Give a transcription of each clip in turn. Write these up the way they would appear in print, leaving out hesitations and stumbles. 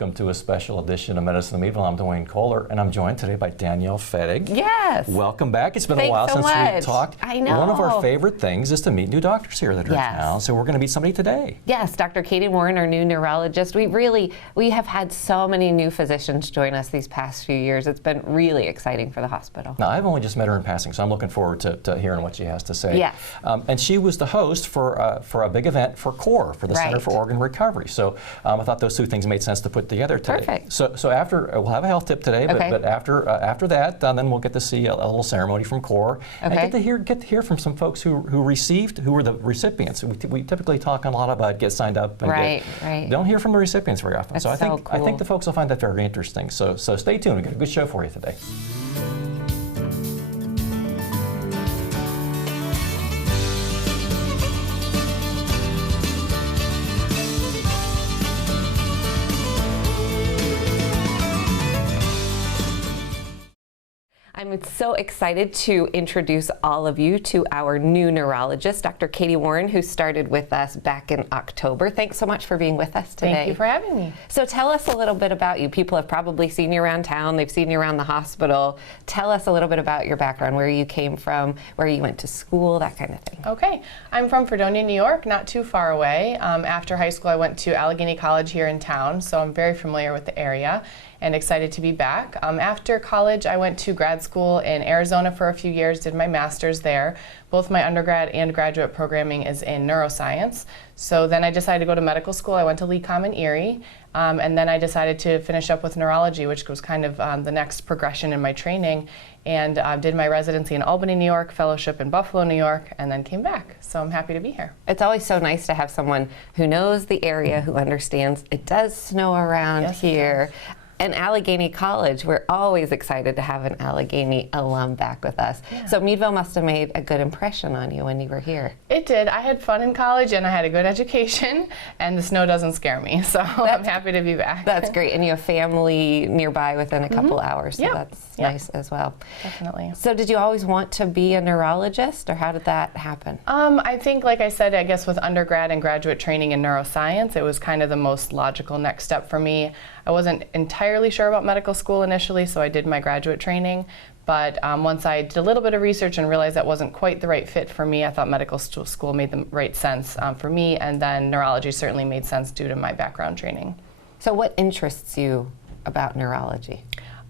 Welcome to a special edition of Medicine of Meadville. I'm Dwayne Kohler, and I'm joined today by Danielle Fettig. Yes. Welcome back. It's been a while since we talked. I know. One of our favorite things is to meet new doctors here that are in town, so we're going to meet somebody today. Yes, Dr. Katie Warren, our new neurologist. We have had so many new physicians join us these past few years. It's been really exciting for the hospital. Now, I've only just met her in passing, so I'm looking forward to hearing what she has to say. Yes. And she was the host for a big event for CORE, for the Center for Organ Recovery. So I thought those two things made sense to put together today. Perfect. So after, we'll have a health tip today, but after that, then we'll get to see a little ceremony from CORE, and get to hear from some folks who were the recipients. We typically talk a lot about get signed up, and don't hear from the recipients very often. That's so I think the folks will find that very interesting. So stay tuned. We've got a good show for you today. I'm so excited to introduce all of you to our new neurologist, Dr. Katie Warren, who started with us back in October. Thanks so much for being with us today. Thank you for having me. So tell us a little bit about you. People have probably seen you around town. They've seen you around the hospital. Tell us a little bit about your background, where you came from, where you went to school, that kind of thing. Okay. I'm from Fredonia, New York, not too far away. After high school, I went to Allegheny College here in town, so I'm very familiar with the area and excited to be back. After college, I went to grad school in Arizona for a few years, did my master's there. Both my undergrad and graduate programming is in neuroscience. So then I decided to go to medical school. I went to Lee Common Erie, and then I decided to finish up with neurology, which was kind of the next progression in my training, and did my residency in Albany, New York, fellowship in Buffalo, New York, and then came back. So I'm happy to be here. It's always so nice to have someone who knows the area, who understands it does snow around here. And Allegheny College, we're always excited to have an Allegheny alum back with us. Yeah. So Meadville must have made a good impression on you when you were here. It did. I had fun in college and I had a good education, and the snow doesn't scare me, so I'm happy to be back. That's great, and you have family nearby within a couple hours, so that's nice as well. Definitely. So did you always want to be a neurologist, or how did that happen? I think, like I said, I guess with undergrad and graduate training in neuroscience, it was kind of the most logical next step for me. I wasn't entirely sure about medical school initially, so I did my graduate training. But once I did a little bit of research and realized that wasn't quite the right fit for me, I thought medical school made the right sense for me, and then neurology certainly made sense due to my background training. So what interests you about neurology?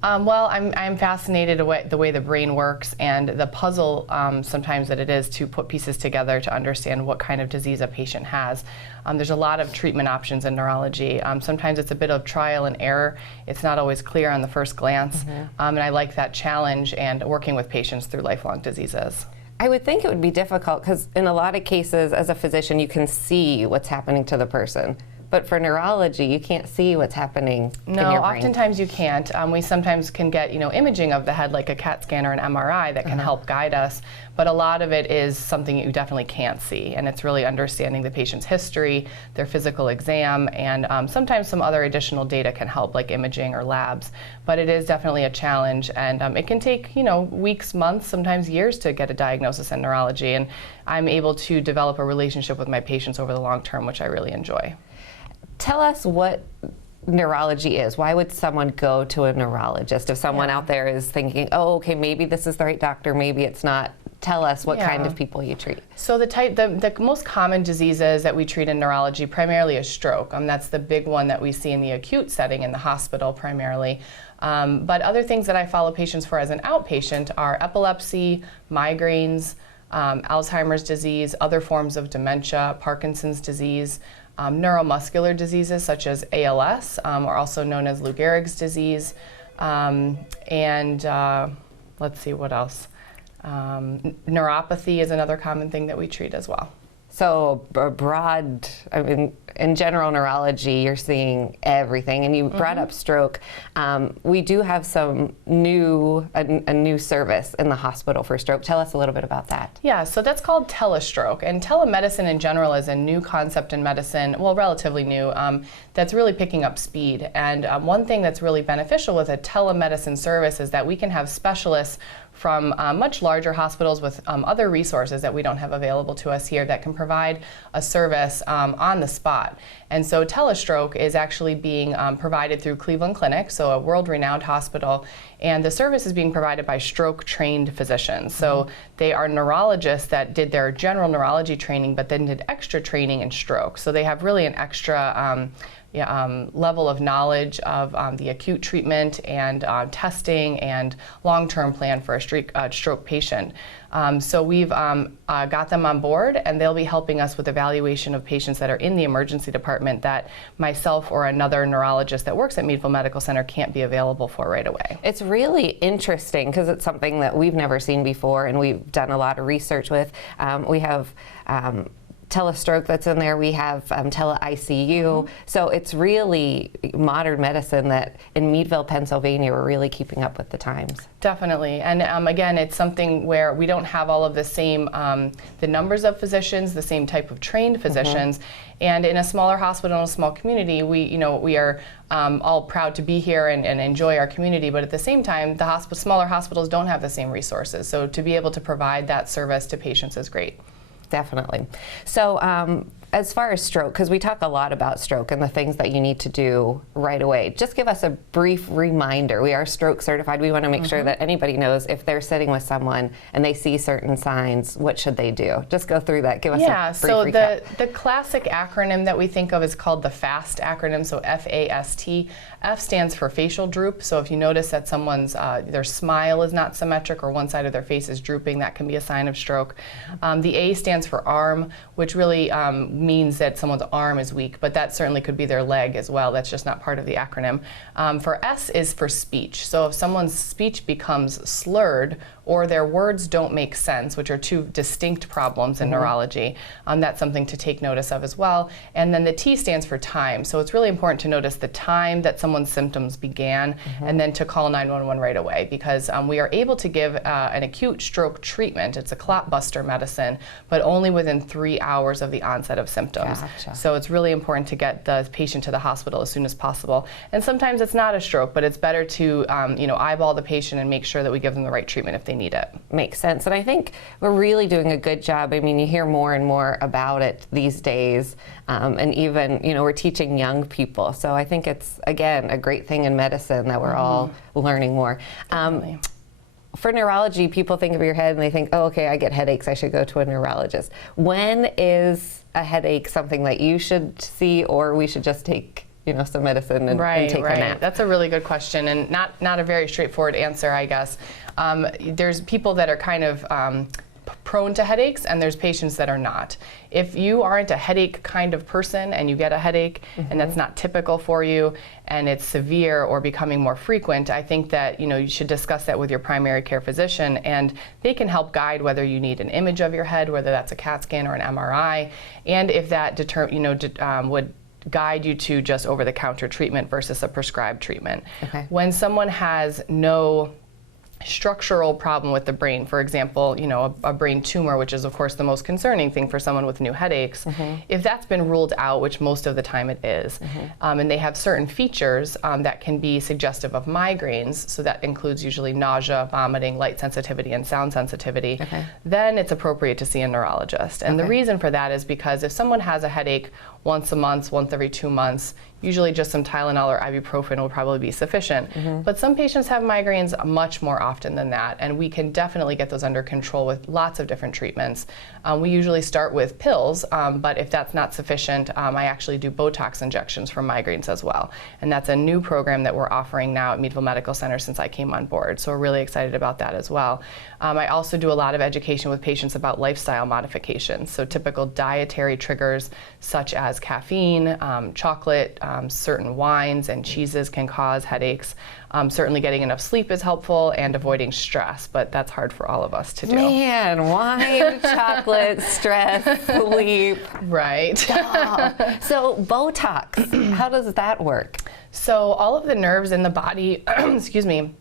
Well, I'm fascinated the way the brain works and the puzzle sometimes that it is to put pieces together to understand what kind of disease a patient has. There's a lot of treatment options in neurology. Sometimes it's a bit of trial and error. It's not always clear on the first glance, and I like that challenge and working with patients through lifelong diseases. I would think it would be difficult because in a lot of cases as a physician you can see what's happening to the person. But for neurology, you can't see what's happening in your brain. No, oftentimes you can't. We sometimes can get, imaging of the head like a CAT scan or an MRI that can help guide us. But a lot of it is something you definitely can't see. And it's really understanding the patient's history, their physical exam, and sometimes some other additional data can help, like imaging or labs. But it is definitely a challenge. And it can take, weeks, months, sometimes years to get a diagnosis in neurology. And I'm able to develop a relationship with my patients over the long term, which I really enjoy. Tell us what neurology is. Why would someone go to a neurologist? If someone out there is thinking, oh, okay, maybe this is the right doctor, maybe it's not. Tell us what kind of people you treat. So the most common diseases that we treat in neurology primarily is stroke. That's the big one that we see in the acute setting in the hospital primarily. But other things that I follow patients for as an outpatient are epilepsy, migraines, Alzheimer's disease, other forms of dementia, Parkinson's disease, neuromuscular diseases such as ALS, or also known as Lou Gehrig's disease, and let's see what else. Neuropathy is another common thing that we treat as well. So broad, in general neurology, you're seeing everything, and you brought up stroke. We do have a new service in the hospital for stroke. Tell us a little bit about that. Yeah, so that's called telestroke, and telemedicine in general is a new concept in medicine, well, relatively new, that's really picking up speed. And one thing that's really beneficial with a telemedicine service is that we can have specialists from much larger hospitals with other resources that we don't have available to us here that can provide a service on the spot. And so telestroke is actually being provided through Cleveland Clinic, so a world-renowned hospital, and the service is being provided by stroke-trained physicians. So they are neurologists that did their general neurology training, but then did extra training in stroke. So they have really an extra level of knowledge of the acute treatment and testing and long-term plan for a stroke patient. So we've got them on board, and they'll be helping us with evaluation of patients that are in the emergency department that myself or another neurologist that works at Meadville Medical Center can't be available for right away. It's really interesting because it's something that we've never seen before, and we've done a lot of research with. We have telestroke that's in there, we have tele-ICU, so it's really modern medicine that in Meadville, Pennsylvania, we're really keeping up with the times. Definitely, and again, it's something where we don't have all of the same, the numbers of physicians, the same type of trained physicians, and in a smaller hospital, in a small community, we are all proud to be here and enjoy our community, but at the same time, the smaller hospitals don't have the same resources, so to be able to provide that service to patients is great. Definitely. So as far as stroke, because we talk a lot about stroke and the things that you need to do right away, just give us a brief reminder. We are stroke certified. We want to make sure that anybody knows if they're sitting with someone and they see certain signs, what should they do? Just go through that. Give us a brief recap. So the classic acronym that we think of is called the FAST acronym, so F-A-S-T. F stands for facial droop. So if you notice that someone's their smile is not symmetric or one side of their face is drooping, that can be a sign of stroke. The A stands for arm, which really means that someone's arm is weak, but that certainly could be their leg as well. That's just not part of the acronym. For S is for speech. So if someone's speech becomes slurred or their words don't make sense, which are two distinct problems in neurology, that's something to take notice of as well. And then the T stands for time. So it's really important to notice the time that someone's symptoms began and then to call 911 right away, because we are able to give an acute stroke treatment. It's a clot buster medicine, but only within 3 hours of the onset of symptoms. Gotcha. So it's really important to get the patient to the hospital as soon as possible. And sometimes it's not a stroke, but it's better to eyeball the patient and make sure that we give them the right treatment if they need it. Makes sense. And I think we're really doing a good job. I mean, you hear more and more about it these days. And even, we're teaching young people. So I think it's, again, a great thing in medicine that we're all learning more. For neurology, people think of your head and they think, oh, okay, I get headaches, I should go to a neurologist. When is a headache something that you should see, or we should just take some medicine and take a nap? That's a really good question, and not a very straightforward answer, I guess. There's people that are kind of prone to headaches, and there's patients that are not. If you aren't a headache kind of person and you get a headache and that's not typical for you and it's severe or becoming more frequent, I think that you should discuss that with your primary care physician, and they can help guide whether you need an image of your head, whether that's a CAT scan or an MRI, and if that would guide you to just over-the-counter treatment versus a prescribed treatment. Okay. When someone has no structural problem with the brain, for example, a brain tumor, which is of course the most concerning thing for someone with new headaches, if that's been ruled out, which most of the time it is, and they have certain features that can be suggestive of migraines, so that includes usually nausea, vomiting, light sensitivity, and sound sensitivity, then it's appropriate to see a neurologist. And the reason for that is because if someone has a headache once a month, once every 2 months, usually just some Tylenol or ibuprofen will probably be sufficient. But some patients have migraines much more often than that, and we can definitely get those under control with lots of different treatments. We usually start with pills, but if that's not sufficient, I actually do Botox injections for migraines as well. And that's a new program that we're offering now at Meadville Medical Center since I came on board, so we're really excited about that as well. I also do a lot of education with patients about lifestyle modifications, so typical dietary triggers such as caffeine, chocolate, certain wines and cheeses can cause headaches. Certainly getting enough sleep is helpful, and avoiding stress, but that's hard for all of us to do. Man, wine, chocolate, stress, sleep. Right. So Botox, how does that work? So all of the nerves in the body, excuse me,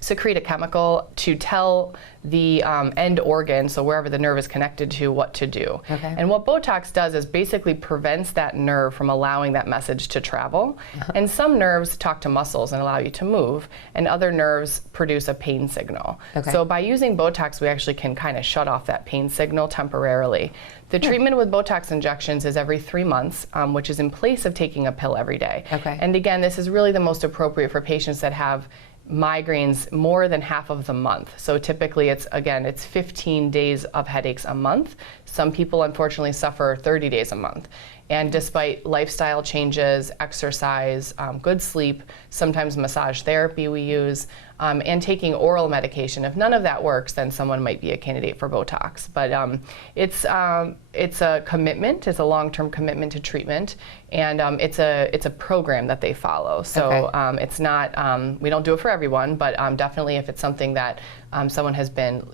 secrete a chemical to tell the end organ, so wherever the nerve is connected to, what to do. Okay. And what Botox does is basically prevents that nerve from allowing that message to travel. And some nerves talk to muscles and allow you to move, and other nerves produce a pain signal. Okay. So by using Botox, we actually can kind of shut off that pain signal temporarily. The treatment with Botox injections is every 3 months, which is in place of taking a pill every day. Okay. And again, this is really the most appropriate for patients that have migraines more than half of the month. So typically it's 15 days of headaches a month. Some people unfortunately suffer 30 days a month. And despite lifestyle changes, exercise, good sleep, sometimes massage therapy we use, and taking oral medication, if none of that works, then someone might be a candidate for Botox. But it's a commitment, it's a long-term commitment to treatment, and it's a program that they follow. So Okay. it's not, we don't do it for everyone, but definitely if it's something that someone has been,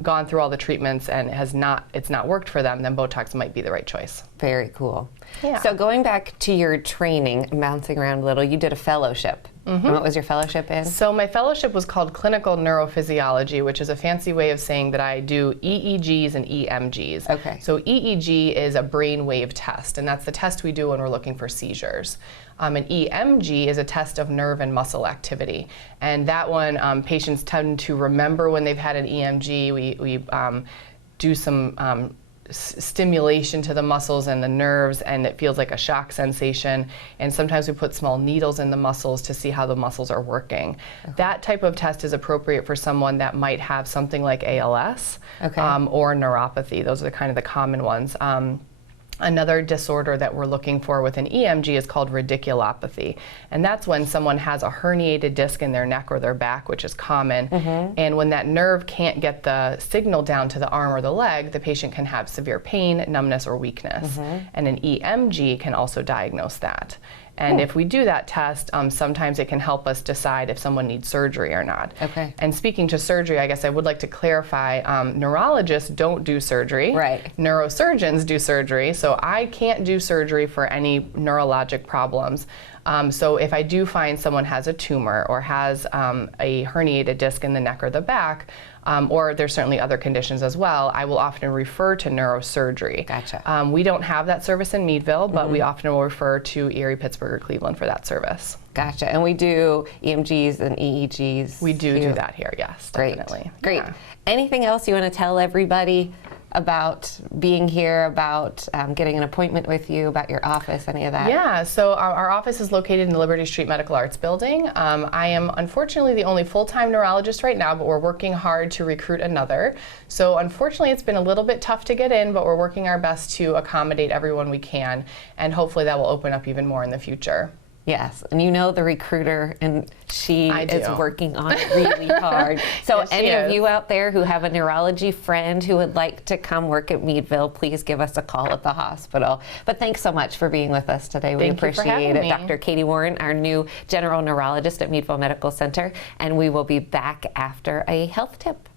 gone through all the treatments and it's not worked for them, then Botox might be the right choice. Very cool. Yeah. So going back to your training, bouncing around a little, you did a fellowship. And what was your fellowship in? So my fellowship was called Clinical Neurophysiology, which is a fancy way of saying that I do EEGs and EMGs. Okay. So EEG is a brain wave test, and that's the test we do when we're looking for seizures. An EMG is a test of nerve and muscle activity. And that one, patients tend to remember when they've had an EMG. We do some stimulation to the muscles and the nerves, and it feels like a shock sensation. And sometimes we put small needles in the muscles to see how the muscles are working. Okay. That type of test is appropriate for someone that might have something like ALS or neuropathy. Those are kind of the common ones. Another disorder that we're looking for with an EMG is called radiculopathy. And that's when someone has a herniated disc in their neck or their back, which is common. And when that nerve can't get the signal down to the arm or the leg, the patient can have severe pain, numbness, or weakness. And an EMG can also diagnose that. And if we do that test, sometimes it can help us decide if someone needs surgery or not. Okay. And speaking to surgery, I guess I would like to clarify, neurologists don't do surgery. Right. Neurosurgeons do surgery, so I can't do surgery for any neurologic problems. So if I do find someone has a tumor or has a herniated disc in the neck or the back, or there's certainly other conditions as well, I will often refer to neurosurgery. Gotcha. We don't have that service in Meadville, but we often will refer to Erie, Pittsburgh, or Cleveland for that service. Gotcha. And we do EMGs and EEGs. We do that here, yes, definitely. Great. Yeah. Anything else you want to tell everybody about being here, about getting an appointment with you, about your office, any of that? Yeah, so our office is located in the Liberty Street Medical Arts Building. I am unfortunately the only full-time neurologist right now, but we're working hard to recruit another. So unfortunately it's been a little bit tough to get in, but we're working our best to accommodate everyone we can, and hopefully that will open up even more in the future. Yes, and you know the recruiter, and she is do. working on it really hard. So Yes, any of you out there who have a neurology friend who would like to come work at Meadville, please give us a call at the hospital. But thanks so much for being with us today. We appreciate it. Dr. Katie Warren, our new general neurologist at Meadville Medical Center, and we will be back after a health tip.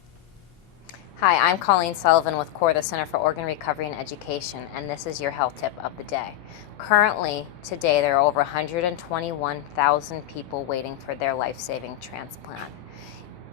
Hi, I'm Colleen Sullivan with CORE, the Center for Organ Recovery and Education, and this is your health tip of the day. Currently, today, there are over 121,000 people waiting for their life-saving transplant.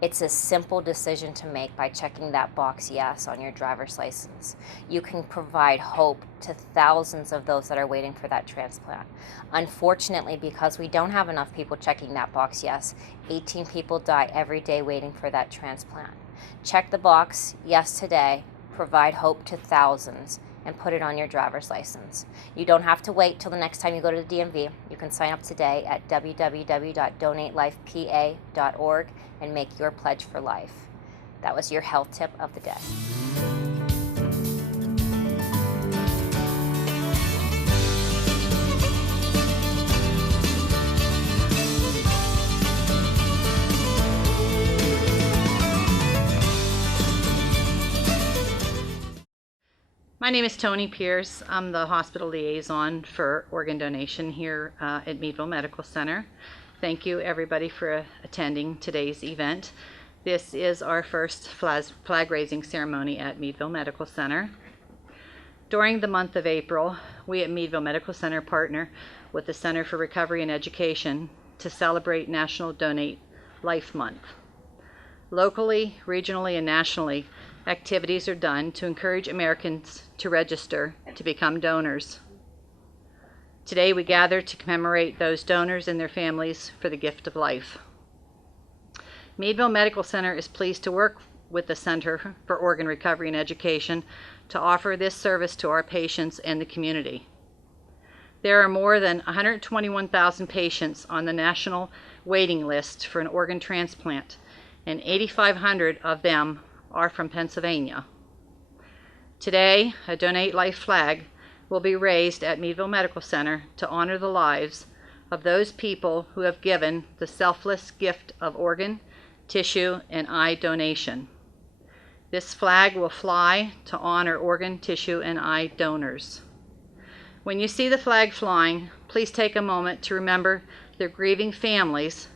It's a simple decision to make by checking that box yes on your driver's license. You can provide hope to thousands of those that are waiting for that transplant. Unfortunately, because we don't have enough people checking that box yes, 18 people die every day waiting for that transplant. Check the box yes today, provide hope to thousands, and put it on your driver's license. You don't have to wait till the next time you go to the DMV. You can sign up today at www.donatelifepa.org and make your pledge for life. That was your health tip of the day. My name is Tony Pierce. I'm the hospital liaison for organ donation here at Meadville Medical Center. Thank you everybody for attending today's event. This is our first flag raising ceremony at Meadville Medical Center. During the month of April, we at Meadville Medical Center partner with the Center for Recovery and Education to celebrate National Donate Life Month. Locally, regionally, and nationally, activities are done to encourage Americans to register to become donors. Today we gather to commemorate those donors and their families for the gift of life. Meadville Medical Center is pleased to work with the Center for Organ Recovery and Education to offer this service to our patients and the community. There are more than 121,000 patients on the national waiting list for an organ transplant, and 8,500 of them are from Pennsylvania. Today, a Donate Life flag will be raised at Meadville Medical Center to honor the lives of those people who have given the selfless gift of organ, tissue, and eye donation. This flag will fly to honor organ, tissue, and eye donors. When you see the flag flying, please take a moment to remember their grieving families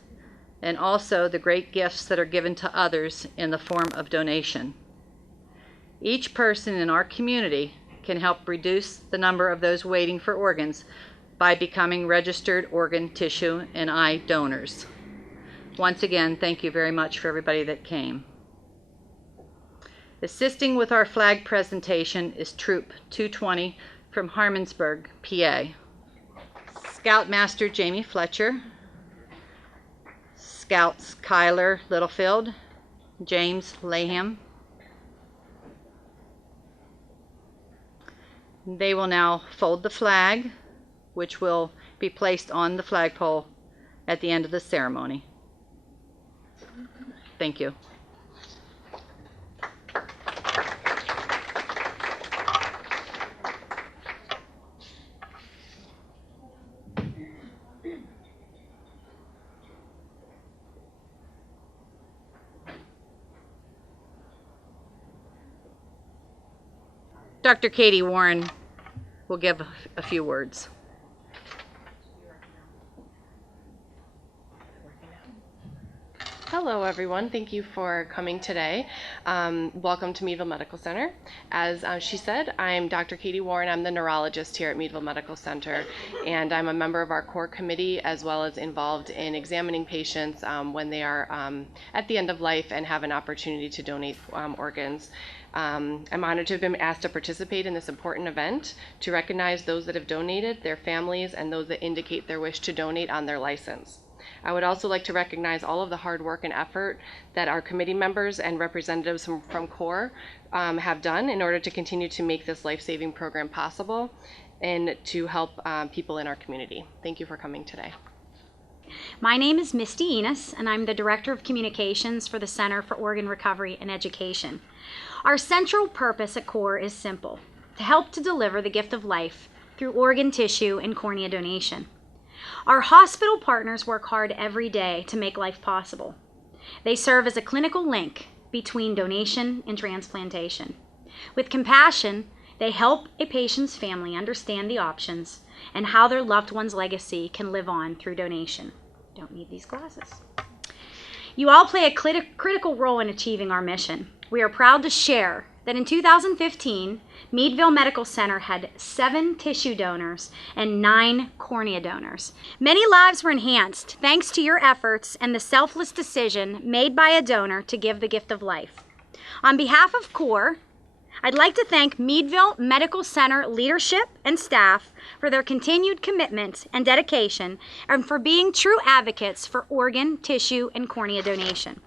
and also the great gifts that are given to others in the form of donation. Each person in our community can help reduce the number of those waiting for organs by becoming registered organ, tissue, and eye donors. Once again, thank you very much for everybody that came. Assisting with our flag presentation is Troop 220 from Harmonsburg, PA. Scoutmaster Jamie Fletcher, Scouts Kyler Littlefield, James Laham. They will now fold the flag, which will be placed on the flagpole at the end of the ceremony. Thank you. Dr. Katie Warren will give a few words. Hello everyone, thank you for coming today. Welcome to Meadville Medical Center. As she said, I'm Dr. Katie Warren. I'm the neurologist here at Meadville Medical Center, and I'm a member of our core committee as well as involved in examining patients when they are at the end of life and have an opportunity to donate organs. I'm honored to have been asked to participate in this important event to recognize those that have donated, their families, and those that indicate their wish to donate on their license. I would also like to recognize all of the hard work and effort that our committee members and representatives from CORE have done in order to continue to make this life-saving program possible and to help people in our community. Thank you for coming today. My name is Misty Enos, and I'm the Director of Communications for the Center for Organ Recovery and Education. Our central purpose at CORE is simple: to help to deliver the gift of life through organ, tissue, and cornea donation. Our hospital partners work hard every day to make life possible. They serve as a clinical link between donation and transplantation. With compassion, they help a patient's family understand the options and how their loved one's legacy can live on through donation. Don't need these glasses. You all play a critical role in achieving our mission. We are proud to share that in 2015, Meadville Medical Center had 7 tissue donors and 9 cornea donors. Many lives were enhanced thanks to your efforts and the selfless decision made by a donor to give the gift of life. On behalf of CORE, I'd like to thank Meadville Medical Center leadership and staff for their continued commitment and dedication and for being true advocates for organ, tissue, and cornea donation.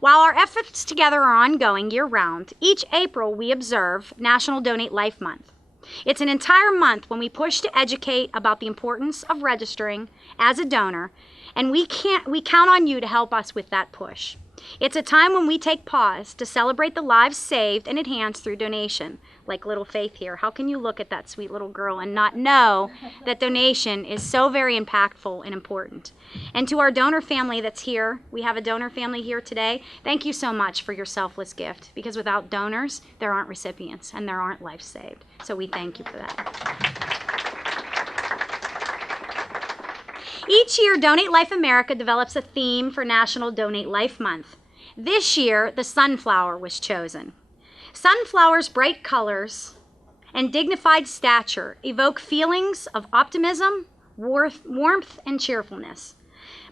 While our efforts together are ongoing year-round, each April we observe National Donate Life Month. It's an entire month when we push to educate about the importance of registering as a donor, and we count on you to help us with that push. It's a time when we take pause to celebrate the lives saved and enhanced through donation, like little Faith here. How can you look at that sweet little girl and not know that donation is so very impactful and important? And to our donor family that's here, we have a donor family here today, thank you so much for your selfless gift, because without donors, there aren't recipients and there aren't lives saved. So we thank you for that. Each year, Donate Life America develops a theme for National Donate Life Month. This year, the sunflower was chosen. Sunflowers' bright colors and dignified stature evoke feelings of optimism, warmth, and cheerfulness.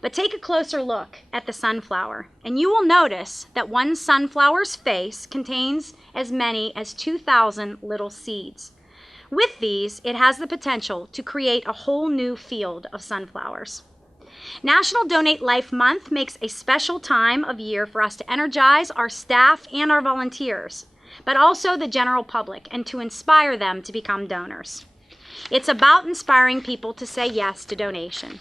But take a closer look at the sunflower, and you will notice that one sunflower's face contains as many as 2,000 little seeds. With these, it has the potential to create a whole new field of sunflowers. National Donate Life Month makes a special time of year for us to energize our staff and our volunteers, but also the general public, and to inspire them to become donors. It's about inspiring people to say yes to donation.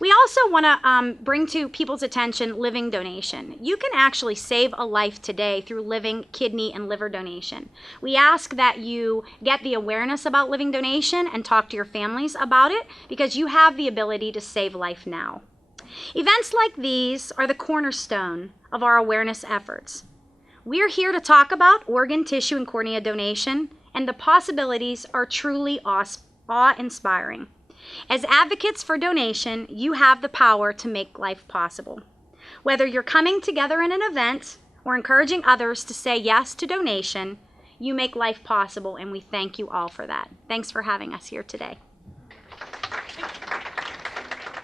We also want to bring to people's attention living donation. You can actually save a life today through living kidney and liver donation. We ask that you get the awareness about living donation and talk to your families about it, because you have the ability to save life now. Events like these are the cornerstone of our awareness efforts. We're here to talk about organ, tissue, and cornea donation, and the possibilities are truly awe-inspiring. As advocates for donation, you have the power to make life possible. Whether you're coming together in an event or encouraging others to say yes to donation, you make life possible, and we thank you all for that. Thanks for having us here today.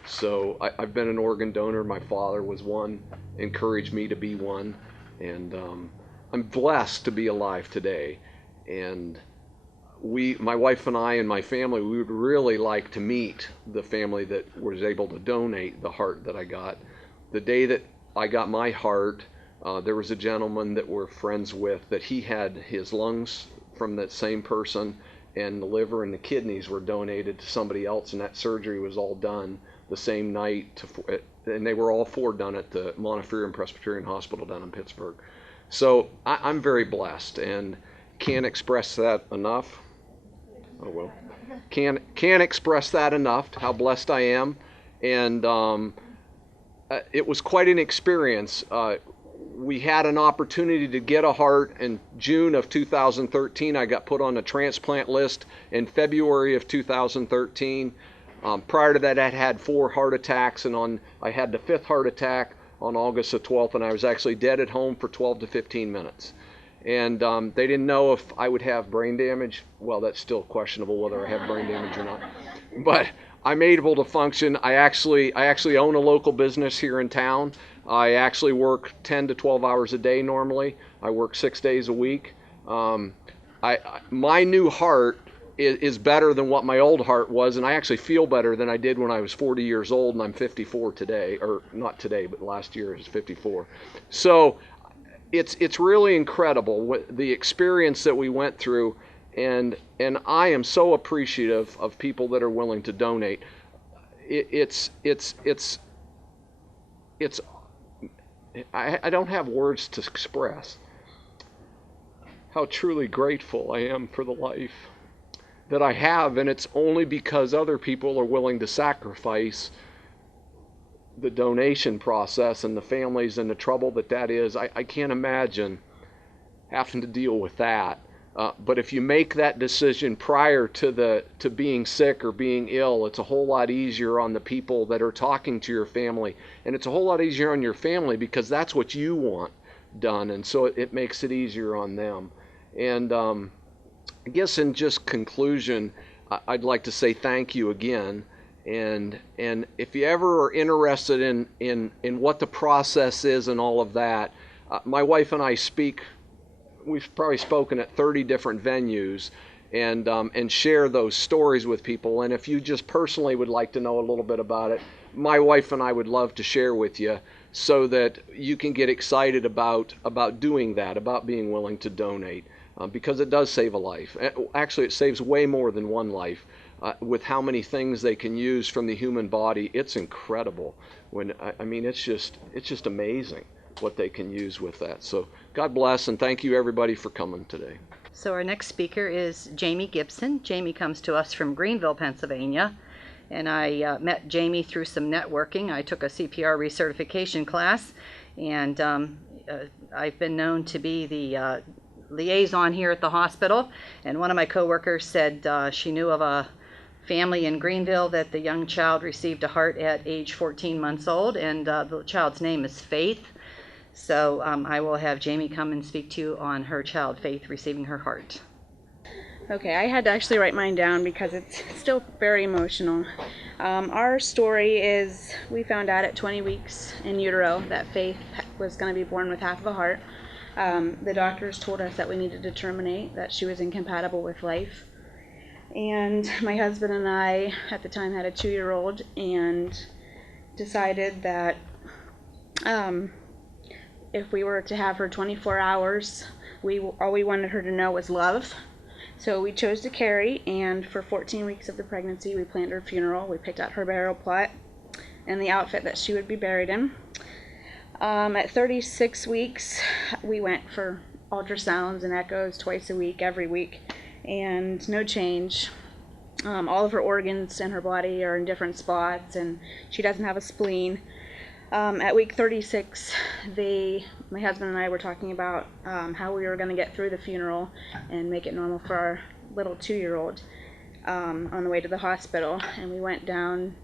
So I've been an organ donor. My father was one, encouraged me to be one, and I'm blessed to be alive today. And my wife and I and my family, we would really like to meet the family that was able to donate the heart that I got. The day that I got my heart, there was a gentleman that we're friends with that he had his lungs from that same person, and the liver and the kidneys were donated to somebody else, and that surgery was all done the same night, and they were all four done at the Montefiore Presbyterian Hospital down in Pittsburgh. So I'm very blessed, and can't express that enough. Oh well, can't express that enough, how blessed I am. And it was quite an experience. We had an opportunity to get a heart in June of 2013. I got put on a transplant list in February of 2013. Prior to that, I'd had 4 heart attacks, and I had the 5th heart attack on August the 12th, and I was actually dead at home for 12 to 15 minutes. And they didn't know if I would have brain damage. Well, that's still questionable whether I have brain damage or not. But I'm able to function. I actually own a local business here in town. I actually work 10 to 12 hours a day normally. I work 6 days a week. My new heart is better than what my old heart was, and I actually feel better than I did when I was 40 years old, and I'm 54 today, or not today, but last year I was 54. So it's really incredible what the experience that we went through, and I am so appreciative of people that are willing to donate. I don't have words to express how truly grateful I am for the life that I have, and it's only because other people are willing to sacrifice the donation process and the families and the trouble that is. I can't imagine having to deal with that. But if you make that decision prior to being sick or being ill, it's a whole lot easier on the people that are talking to your family, and it's a whole lot easier on your family because that's what you want done, and so it makes it easier on them. And I guess in just conclusion, I'd like to say thank you again. And if you ever are interested in what the process is and all of that, my wife and I we've probably spoken at 30 different venues and share those stories with people. And if you just personally would like to know a little bit about it, my wife and I would love to share with you so that you can get excited about doing that, about being willing to donate, because it does save a life. Actually, it saves way more than one life. With how many things they can use from the human body, it's incredible. I mean, it's just amazing what they can use with that. So God bless, and thank you everybody for coming today. So our next speaker is Jamie Gibson. Jamie comes to us from Greenville, Pennsylvania, and I met Jamie through some networking. I took a CPR recertification class, and I've been known to be the liaison here at the hospital, and one of my coworkers said she knew of a family in Greenville that the young child received a heart at age 14 months old, and the child's name is Faith. So I will have Jamie come and speak to you on her child, Faith, receiving her heart. Okay, I had to actually write mine down because it's still very emotional. Our story is we found out at 20 weeks in utero that Faith was going to be born with half of a heart. The doctors told us that we needed to terminate, that she was incompatible with life. And my husband and I at the time had a 2-year-old and decided that if we were to have her 24 hours, all we wanted her to know was love. So we chose to carry, and for 14 weeks of the pregnancy, we planned her funeral. We picked out her burial plot and the outfit that she would be buried in. At 36 weeks, we went for ultrasounds and echoes twice a week, every week, and no change. All of her organs in her body are in different spots, and she doesn't have a spleen. At week 36, my husband and I were talking about how we were going to get through the funeral and make it normal for our little 2-year-old on the way to the hospital. And we went down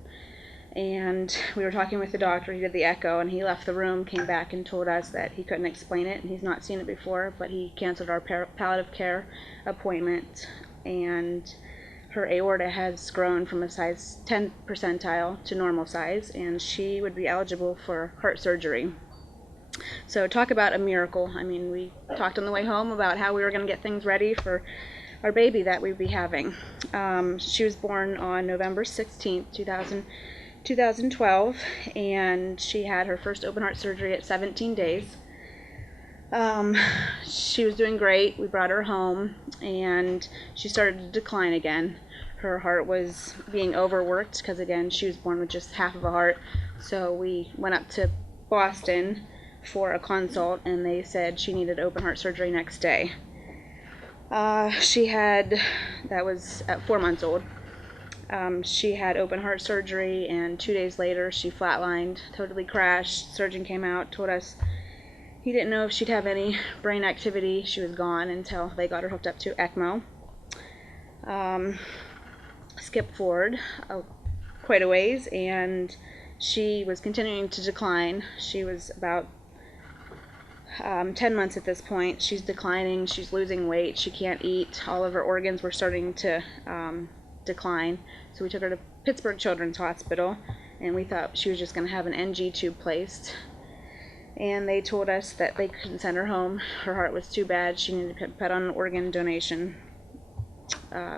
and we were talking with the doctor. He did the echo and he left the room, came back and told us that he couldn't explain it and he's not seen it before, but he canceled our palliative care appointment, and her aorta has grown from a size 10 percentile to normal size, and she would be eligible for heart surgery. So talk about a miracle. I mean, we talked on the way home about how we were going to get things ready for our baby that we'd be having. She was born on November 16th, 2012, and she had her first open heart surgery at 17 days. She was doing great. We brought her home, and she started to decline again. Her heart was being overworked because, again, she was born with just half of a heart. So we went up to Boston for a consult, and they said she needed open heart surgery next day. That was at 4 months old. She had open heart surgery, and 2 days later she flatlined, totally crashed. Surgeon came out, told us he didn't know if she'd have any brain activity. She was gone until they got her hooked up to ECMO. Skip forward quite a ways, and she was continuing to decline. She was about 10 months at this point. She's declining, she's losing weight, she can't eat, all of her organs were starting to decline. So we took her to Pittsburgh Children's Hospital, and we thought she was just going to have an NG tube placed. And they told us that they couldn't send her home. Her heart was too bad. She needed to be put on an organ donation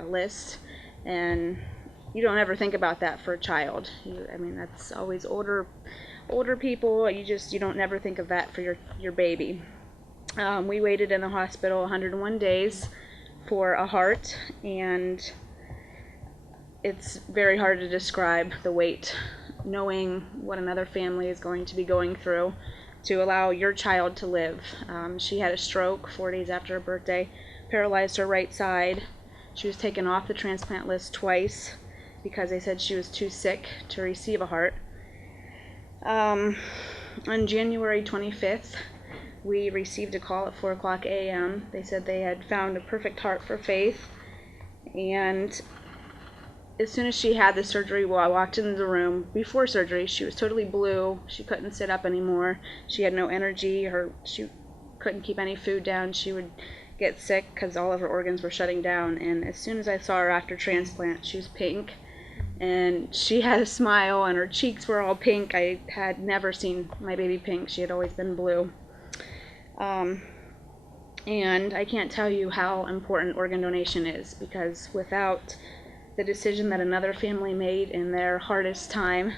list. And you don't ever think about that for a child. That's always older people. You don't never think of that for your baby. We waited in the hospital 101 days for a heart, and it's very hard to describe the wait, knowing what another family is going to be going through to allow your child to live. She had a stroke 4 days after her birthday, paralyzed her right side. She was taken off the transplant list twice because they said she was too sick to receive a heart. On January 25th, we received a call at 4:00 a.m. They said they had found a perfect heart for Faith, and as soon as she had the surgery, I walked into the room. Before surgery, she was totally blue. She couldn't sit up anymore. She had no energy. She couldn't keep any food down. She would get sick because all of her organs were shutting down. And as soon as I saw her after transplant, she was pink, and she had a smile, and her cheeks were all pink. I had never seen my baby pink. She had always been blue. And I can't tell you how important organ donation is, because without the decision that another family made in their hardest time,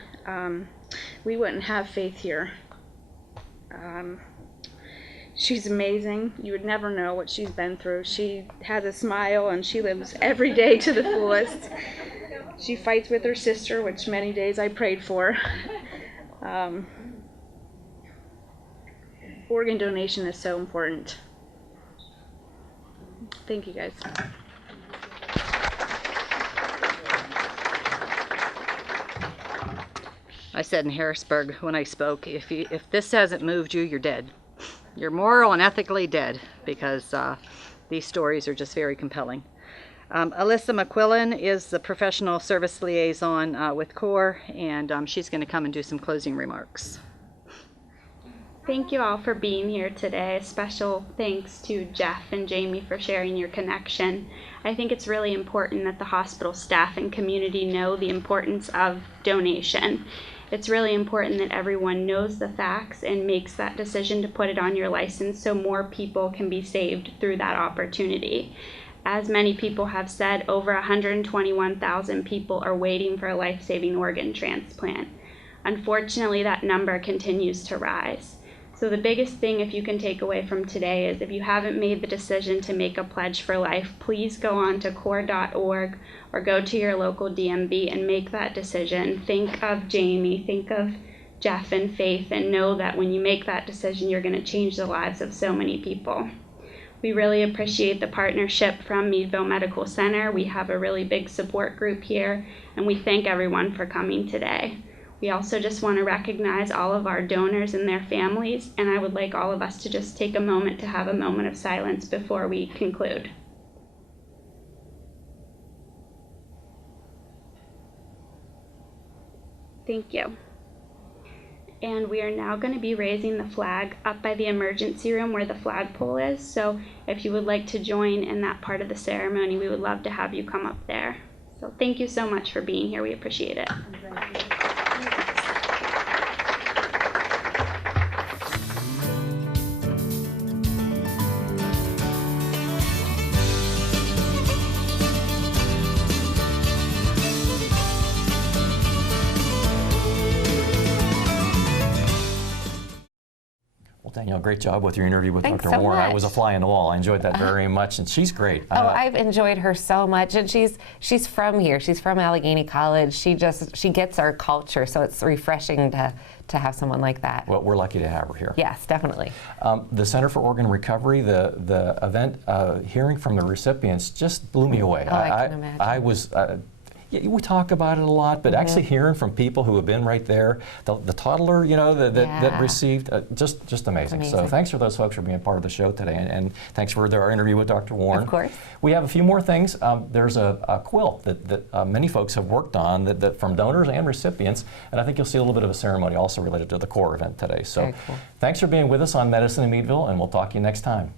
we wouldn't have Faith here. She's amazing. You would never know what she's been through. She has a smile, and she lives every day to the fullest. She fights with her sister, which many days I prayed for. Organ donation is so important. Thank you, guys. I said in Harrisburg when I spoke, if this hasn't moved you, you're dead. You're moral and ethically dead, because these stories are just very compelling. Alyssa McQuillan is the professional service liaison with CORE, and she's going to come and do some closing remarks. Thank you all for being here today. A special thanks to Jeff and Jamie for sharing your connection. I think it's really important that the hospital staff and community know the importance of donation. It's really important that everyone knows the facts and makes that decision to put it on your license so more people can be saved through that opportunity. As many people have said, over 121,000 people are waiting for a life-saving organ transplant. Unfortunately, that number continues to rise. So the biggest thing, if you can take away from today, is if you haven't made the decision to make a pledge for life, please go on to core.org or go to your local DMV and make that decision. Think of Jamie, think of Jeff and Faith, and know that when you make that decision, you're going to change the lives of so many people. We really appreciate the partnership from Meadville Medical Center. We have a really big support group here, and we thank everyone for coming today. We also just want to recognize all of our donors and their families, and I would like all of us to just take a moment to have a moment of silence before we conclude. Thank you. And we are now going to be raising the flag up by the emergency room where the flagpole is. So if you would like to join in that part of the ceremony, we would love to have you come up there. So thank you so much for being here. We appreciate it. Danielle, great job with your interview with Thanks Dr. so Warren. I much. was a fly on the wall. I enjoyed that very much, and she's great. Oh, I've enjoyed her so much, and she's from here. She's from Allegheny College. She gets our culture, so it's refreshing to have someone like that. Well, we're lucky to have her here. Yes, definitely. The Center for Organ Recovery, the event, hearing from the recipients just blew me away. Oh, I can imagine. I was. Yeah, we talk about it a lot, but actually hearing from people who have been right there, the toddler, you know, that received, just amazing. So thanks for those folks for being part of the show today, and thanks for our interview with Dr. Warren. Of course. We have a few more things. There's a quilt that many folks have worked on that from donors and recipients, and I think you'll see a little bit of a ceremony also related to the CORE event today. So Very cool. Thanks for being with us on Medicine in Meadville, and we'll talk to you next time.